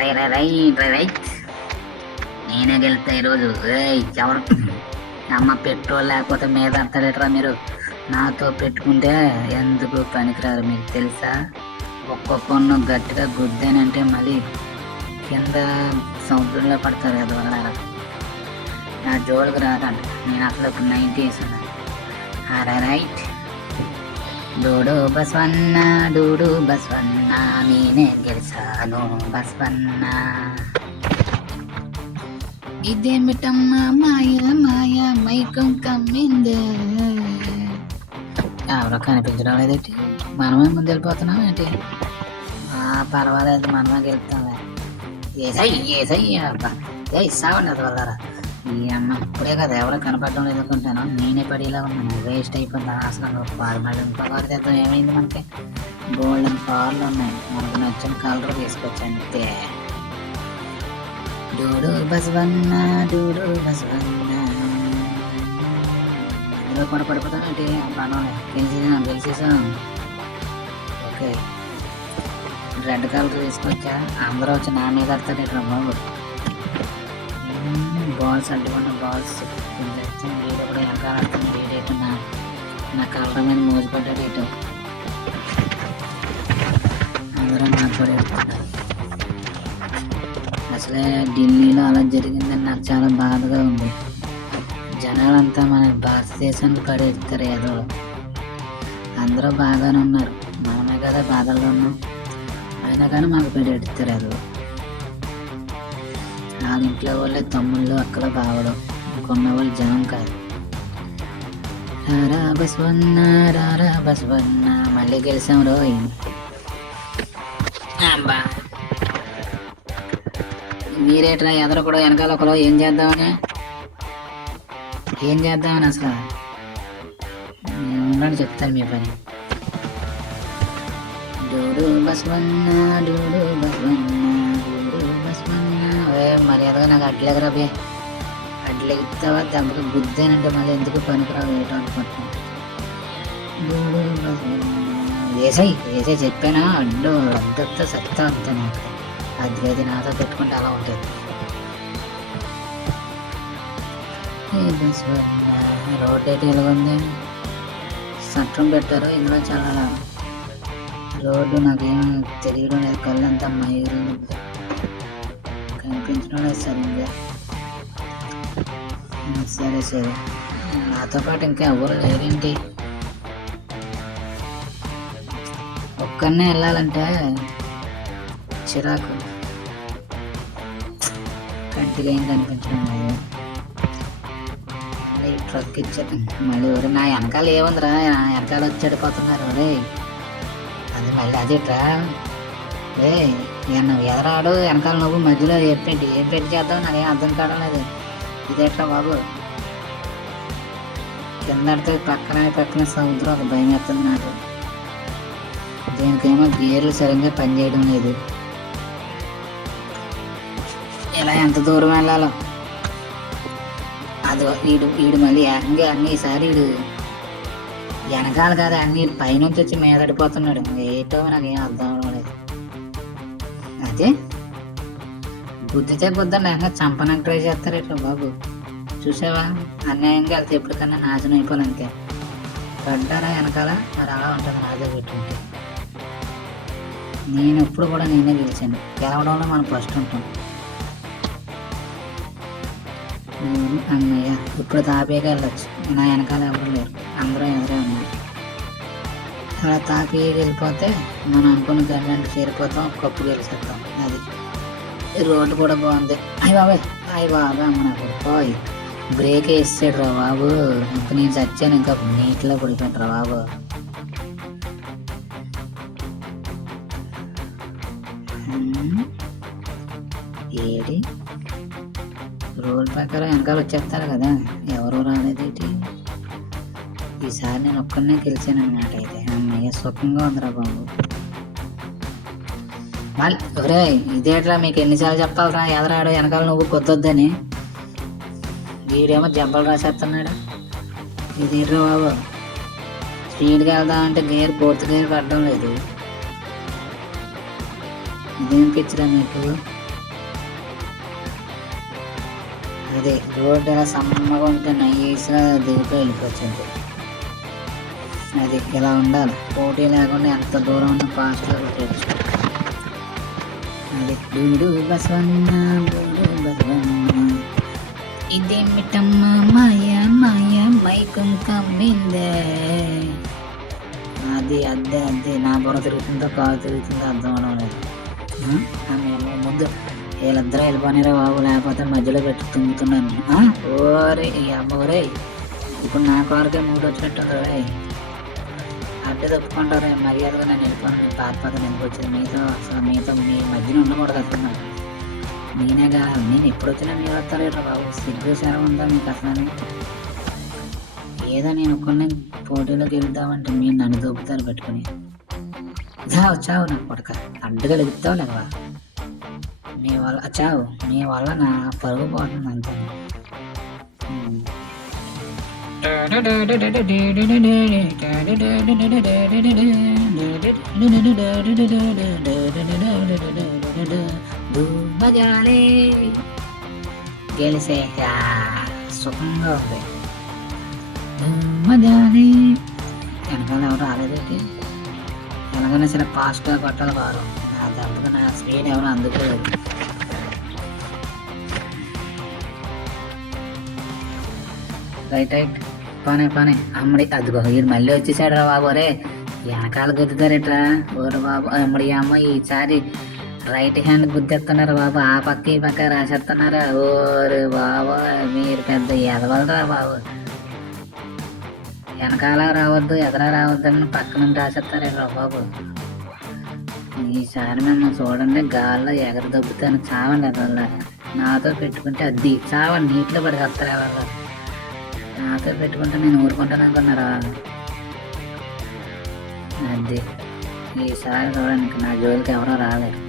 రై రై రై రై right నేనే గెలుస్తా ఈరోజు ఎవరు? అమ్మ పెట్రోల్ లేకపోతే మీద అంతలేటరా మీరు. నాతో పెట్టుకుంటే ఎందుకు పనికిరారు మీకు తెలుసా? ఒక్కొక్కను గట్టిగా గుద్దానంటే మళ్ళీ కింద సముద్రంలో పడతారు కదా వదలారా? నా జోలికి రాదంట నేను అసలు ఇప్పుడు నైన్టీ వేసున్నాను రైట్. డూడు బస్వన్న డూడు బస్వన్న నేనే గెలిచాను బస్వన్న ఇదేమిటమ్మా మాయ మాయ మైకం కమ్మింది. ఎవరో కనిపించడం లేదేంటి మనమే ముందు వెళ్ళిపోతున్నాం ఏంటి? ఆ, పర్వాలేదు మనమే గెలుపుతాం ఏసై ఏసై అబ్బా. ఏ సావండి అది వల్లరా? ఈ అమ్మ ఇప్పుడే కదా ఎవరు కనపడడం లేదనుకుంటాను నేనే పడేలా ఉన్నాను. వేస్ట్ అయిపోయింది అసలు పాలు మళ్ళీ తెద్దాం. ఏమైంది మనకి? గోల్డెన్ కార్లు ఉన్నాయి. మనకు నచ్చిన కలర్ తీసుకొచ్చి అంతే. డూడు బసవన్న డూడు బసవన్న. అందులో కూడా పడిపోతానంటే పర్వాలేదు తెలిసేసాను తెలిసేసాను? ఓకే. రెడ్ కలర్ తీసుకొచ్చా? అందరూ వచ్చి నా మీద కడతారు ఇక్కడ బాబు. బాల్స్ అడ్డుకున్న బాల్స్ వీడు కూడా వెనకాల ఆడుతున్న వీడైతే నా నా కలర్ మీద మోసపడ్డాడు ఇటు అందరూ మాట్లాడేస్తున్నారు అసలే ఢిల్లీలో అలా జరిగిందని నాకు చాలా బాధగా ఉంది. జనాలంతా మన భారతదేశానికి పడేస్తారు ఏదో. అందరూ బాగానే ఉన్నారు. మనమే కదా బాధల్లో ఉన్నాం. అయినా కానీ మాకు పడేస్తారు ఏదో. వాళ్ళ ఇంట్లో వాళ్ళే తమ్ముళ్ళు అక్కడ బావలు కొన్న వాళ్ళు జనం కాదు. రారా బస్వన్న రారా బస్వన్న మళ్ళీ గెలిచాం రోయ్. అబ్బా. మీరేట్రా ఎదరు కూడా వెనకాల ఒకరో ఏం చేద్దామని? ఏం చేద్దామని అసలు? ఉండండి చెప్తాను మీ పని. డూడు బస్వన్న డూడు బస్వన్న. అరే మర్యాదగా నాకు అడ్లేకరా బే అడ్లెగుతావా దెబ్బకి గుద్దేనంటే మళ్ళీ ఎందుకు పనికిరావు ఏటో అనుకుంటున్నాను వేసాయి వేసే చెప్పానా? అడ్డు అడ్డొస్తే సత్తా అంతే నాకు. అది అది నాతో పెట్టుకుంటే అలా ఉంటుంది. రోడ్డు రోడ్ అయితే ఎలాగుంది? చట్టం పెట్టారు? ఇందులో చాలా. రోడ్డు నాకేం తెలియడం లేదు. కళ్ళంతా మయూరు మైలు సరిగ్గా. సరే సరే. నాతో పాటు ఇంకా ఎవరు లేరేంటి? ఒక్కనే వెళ్ళాలంటే చిరాకు. కంటిగా ఏంటి అనిపించడం లేదు. మళ్ళీ ట్రక్ ఇచ్చాడు మళ్ళీ ఎవరు నా వెనకాల ఏముందిరా? నా వెనకాల వచ్చి చెడిపోతున్నారు ఒరే. అది మళ్ళీ అదేట్రా? ఏ నువ్వు ఎదరాడు వెనకాల నువ్వు మధ్యలో ఏ పెట్టి ఏం పెట్టి చేద్దాం నాకేం అర్థం కావడం లేదు. ఇదేట్రా బాబు? కిందడితే పక్కన పక్కన సముద్రం ఒక భయం వేస్తుంది నాకు. దీనికేమో గేర్లు సరిగ్గా పనిచేయడం లేదు. ఇలా ఎంత దూరం వెళ్ళాలో. అది వీడు వీడు మళ్ళీ ఏకంగా అన్ని ఈసారి వీడు వెనకాల కాదు అన్ని పైనుంచి వచ్చి మీదడిపోతున్నాడు ఏటో నాకేం అర్థం అవడం బుద్ధితే బుద్ధ లేక చంపడానికి ట్రై చేస్తారేటో బాబు? చూసావా? అన్యాయంగా వెళ్తే ఎప్పటికన్నా నాశనం అయిపోవాలంతే పడ్డారా వెనకాల? మరి అలా ఉంటుంది నాదే పెట్టుకుంటే. నేను ఎప్పుడు కూడా నేనే గెలిచాను గెలవడంలో మనం ఫస్ట్ ఉంటాం. నేను అన్నయ్య ఇప్పుడు తాపేగా వెళ్ళొచ్చు. నా వెనకాల ఎవరు లేరు. అందరూ ఎదురే ఉన్నారు. అలా తాపి వెళ్ళిపోతే మనం అనుకున్న గంట చేరిపోతాం కప్పు గెలిచేస్తాం. అది. రోడ్డు కూడా బాగుంది. అయ్యి బాబాయ్. అయ్యి బాబా మన పోయి బ్రేక్ వేసాడు రా బాబు. ఇంకా నేను చచ్చాను ఇంకా నీటిలో పడిపోయాను రా బాబు. ఏడి రూల్ ప్రకారం వెనకాల వచ్చేస్తారు కదా. ఎవరు రాలేదేటి ఈసారి నేను ఒక్కనే గెలిచాను అన్నమాట అయితే. అమ్మయ్య సుఖంగా ఉందిరా బాబు. మళ్ళీ ఒరే ఇదేట్రా మీకు ఎన్నిసార్లు చెప్పాలరా? ఎదరాడు వెనకాల నువ్వు కొద్దొద్దని. వీడేమో జబ్బలు రాసేస్తున్నాడు ఇదేట్రా బాబు. స్పీడ్గా వెళ్దామంటే గేర్ పూర్తి గేర్ పడడం లేదు. ఇదేం పిచ్చిరా మీకు? అదే రోడ్డు ఎలా సమ్మగా ఉంటే నైస్గా దిగుతూ వెళ్ళిపోతుంది. అది ఇలా ఉండాలి. పోటీ లేకుండా ఎంత దూరం ఉన్న ఫాస్ట్గా ఎప్పుడు బసవన్న డూడు బసవన్న ఇదేమిటమ్మ మాయ మాయ మైకం కమ్మిందే. అది అద్దె అద్దె నా బుర్ర తిరుగుతుందో కాలు తిరుగుతుందో అర్థం అవడం లేదు మేము ముందు వీళ్ళిద్దరూ వెళ్ళిపోయినారా బాబు లేకపోతే మధ్యలో పెట్టి తుంగుతున్నాను ఓరే ఈ అమ్మ ఇప్పుడు నా కారుకే మూడు వచ్చినట్టు అడ్డు తప్పుకుంటారు. మర్యాదగా నేను వెళ్ళిపోను మీ పాత పాత నేను వచ్చింది? మీతో అసలు మీతో మీ మధ్యన ఉండకూడదు అసలు నాకు నేనే కాదు నేను ఎప్పుడు వచ్చినా మీరు వస్తారేట్రా బాబు. సిగ్గు శరం ఉందా మీకు అసలు ఏదో నేను ఒక్కడిని పోటీలోకి వెళ్దామంటే మీరు నన్ను దూపుతారు పెట్టుకుని. చావు చావు నాకు కొడక. అడ్డుగా ఎగుతావు లేవా మీ వల్ల చావు మీ వల్ల నా పరుగు పోతుంది అంతే. బజాలే గెలిసేసా సుఖంగా ఉంది మజాలే వెనకాల ఎవరు రాలేదేంటి ఎలాగైనా సరే ఫాస్ట్గా కొట్టాలి వారు నా దెబ్బకు నా స్పీడ్ ఎవరు అందుకోలేదు రైట్ రైట్ పోనే పోనే. అమ్మడి అదిగో వీడు మళ్ళీ వచ్చేసాడు రా బాబు రే వెనకాల గుద్దుతారేట్రా? ఓరు బాబు అమ్మడి అమ్మ ఈసారి రైట్ హ్యాండ్ గుద్దేస్తున్నారు బాబు ఆ పక్క ఈ పక్క రాసేస్తున్నారా. ఓరు బాబు మీరు పెద్ద ఎదవలరా బాబు. వెనకాల రావద్దు ఎదర రావద్దు అని పక్క నుండి రాసేస్తారు బాబు. ఈసారి మిమ్మల్ని చూడండి గాల్లో ఎగర దొబ్బుతాను చావండి ఎదవల్ల నాతో పెట్టుకుంటే అద్ది చావండి నీటిలో పడి వస్తారు ఎవరు ఆకలి పెట్టుకుంటే నేను ఊరుకుంటాను అనుకున్నారా? అది ఈసారి చూడండి నా జోలికి ఎవరో రాలేరు.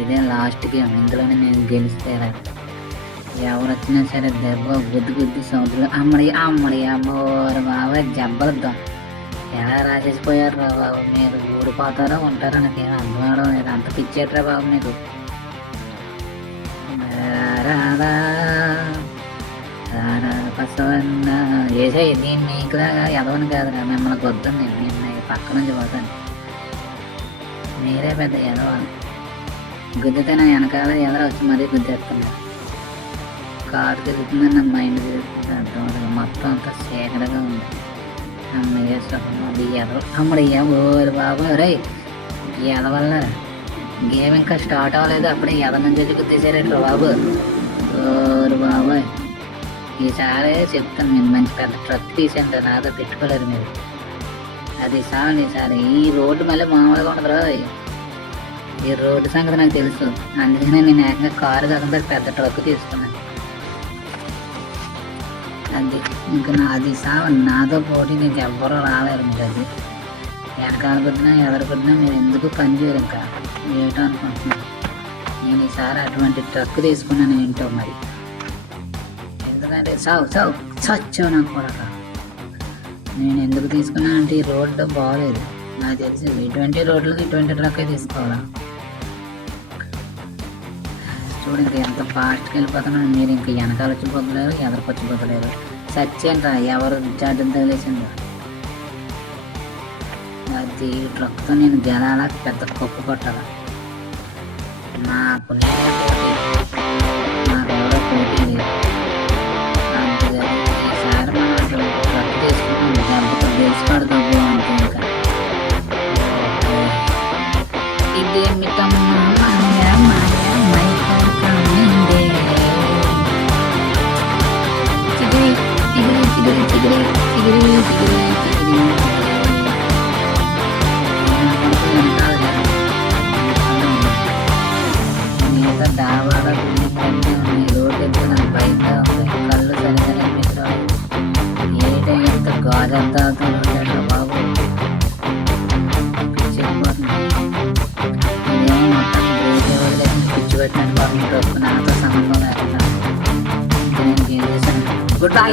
ఇదే లాస్ట్ గేమ్ ఇందులోనే నేను గెలిస్తే ఎవరు వచ్చినా సరే దెబ్బ గుద్దు గుద్దు సౌండ్లు అమ్మడి అమ్మడి అమ్మోరు బాబా జబ్బలుద్దాం ఎలా రాసేసిపోయారు రా బాబు మీరు? ఊడిపోతారో ఉంటారో నాకేం అర్థం అవడం లేదు. అంత పిచ్చేట్రా బాబు మీకు? రారా రారా ఏసే నేను మీకులాగా ఎదవను కాదురా. మిమ్మల్ని వద్దని నేను. మీ పక్క నుంచి పోతాను. మీరే పెద్ద ఎదవాలి గుద్దితే నా వెనకాల ఎదర వచ్చి మరీ గుద్దేస్తున్నారు. కారు తిరుగుతుంది నా మైండ్ తిరుగుతుంది. అర్థం మొత్తం అంతా చీకటిగా ఉంది. అమ్మయ్య అది ఎదవ. అమ్మడయ్య ఓరి బాబు రే ఎదవల్ల గేమ్ ఇంకా స్టార్ట్ అవ్వలేదు. అప్పుడే ఎద నుంచి వచ్చి బాబు? ఓరు బాబాయ్. ఈసారి చెప్తాను నేను మంచి పెద్ద ట్రక్ తీసాను నాతో పెట్టుకోలేరు మీరు. అది సాగండి ఈసారి ఈ రోడ్డు మళ్ళీ మామూలుగా ఉండదు ఈ రోడ్డు సంగతి నాకు తెలుసు. అందుకనే నేను ఏకంగా కారు కాకుండా పెద్ద ట్రక్ తీసుకున్నాను. అది ఇంకా నా అది సావ నాతో పోటీ నీకు ఎవ్వరూ రాలేరు మీరు అది. వెనకాల కొద్దినా ఎదరు కొద్దినా మీరు ఎందుకు పని చేయరు ఇంకా? ఏటో అనుకుంటున్నాను. నేను ఈసారి అటువంటి ట్రక్ తీసుకున్నాను ఏంటో మరి. ఎందుకంటే సావు సావు. చచ్చావు నాకు నేను ఎందుకు తీసుకున్నా అంటే ఈ రోడ్డు బాగోలేదు నాకు తెలిసి ఇటువంటి రోడ్లకి ఇటువంటి ట్రక్కే తీసుకోవాలా? చూడండి ఎంత ఫాస్ట్కి వెళ్ళిపోతున్నాను మీరు ఇంక వెనకాల వచ్చి పొద్దులేరు ఎదరికి వచ్చి పొద్దులేరు సత్యంట్రా ఎవరు చాటం తగిలేసిందో అది ట్రక్తో నేను జలాల పెద్ద కుప్ప కొట్టాల? నాకు దావాలో తిరిగి ఉంది రోడ్ ఎక్కడ బయట ఉంది కళ్ళు సరిగ్గా నింపించడం ఏట ఎంత గాజంతా ఉంటాడు బాబు ఇదేమో మొత్తం బ్రేక్ ఎవరి పిచ్చి పెట్టాను బాబు ఇంట్లో నాతో సంబంధం లేకుండా నేను ఏం చేశాను గుడ్ బై